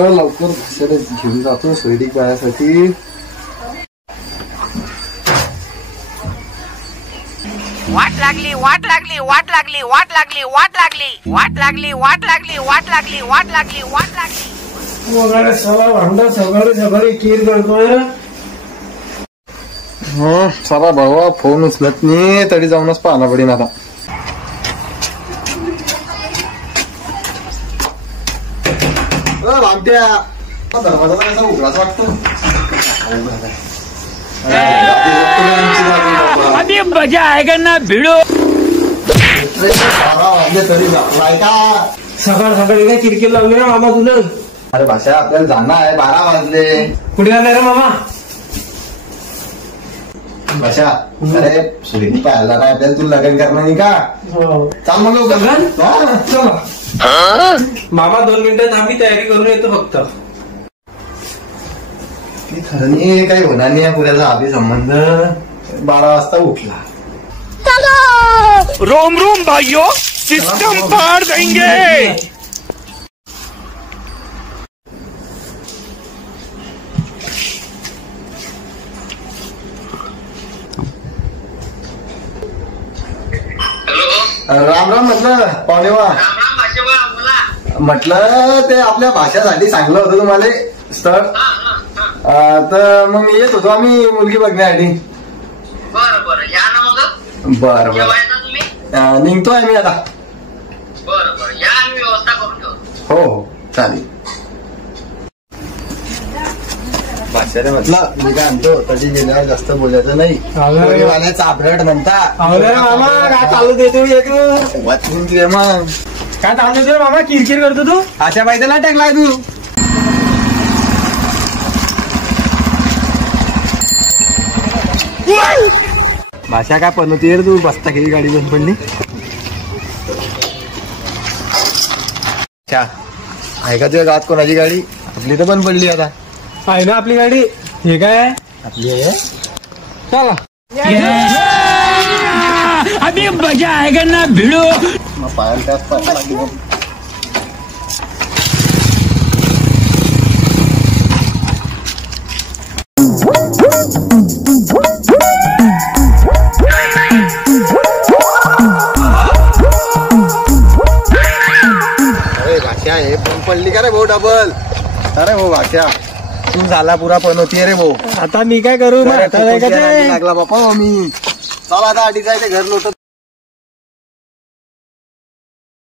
लवकर भाषेला घेऊन जातो सोयरी पायासाठी. वाट लागली वाट लागली वाट लागली वाट लागली वाट लागली वाट लागली वाट लागली वाट लागली वाट लागली वाट लागली वगैरे सगळा भांडा सगळे कीर करतोय. चला भावा फोन उचलत नाही तरी जाऊनच पाहणं पडेल आता. भामट्या दरवाजा कसा उघडाच वाटतो. अभी मजा आएगा ना भिडो. तरी जाय का सकाळ सकाळी काय किरकिर लावली ना मामा तुला. अरे भाषा आपल्याला जाणं आहे 12 वाजले. कुठे जाणार रे मामा. भाषा अरे सोयरी पाहायला नाही आपल्याला तू लग्न करणार नाही का. चाल मग लग्न चला मामा 2 मिनिटात आम्ही तयारी करून येतो फक्त. खरं नाही काही होणार नाही पुऱ्याचा आधी संबंध. 12 वाजता उठला. रोम रोम भाइयों सिस्टम पार देंगे. राम राम म्हटलं पाहुणेवा. म्हटलं ते आपल्या भाषासाठी सांगलं होतं तुम्हाला स्थळ. तर मग येत होतो आम्ही मुलगी बघण्यासाठी. बरं या ना मग. बरं तुम्ही निघतोय मी आता. बरं या आम्ही व्यवस्था करून ठेवतो. हो चालेल. भाषाने म्हटलं मी काय म्हणतो कधी गेल्यावर जास्त बोलायचं नाही. चापरट म्हणता मामा काय चालू देतो वाचून तुझे मग काय चालू देतो मामा. किरकिर करतो तू. अशा पाहिजे ना टाकलाय तू. भाषा काय पनवती रे तू. बसता काही गाडी बंद पडली. अच्छा आहे का तुझ्या गावात कोणाची गाडी. आपली तर बंद पडली आता. आहे ना आपली गाडी. हे काय आपली आहे. चला अभी मजा आएगा ना भिडो. मग पायाला त्याच पाय लागली. भाषा हे पण पडली का रे भाऊ डबल. अरे भाऊ भाषा तू झाला पुरा पनवती रे भाऊ. आता मी काय करू. लागला बापा मी. चला आता अडीच आहे ते घर लोटत.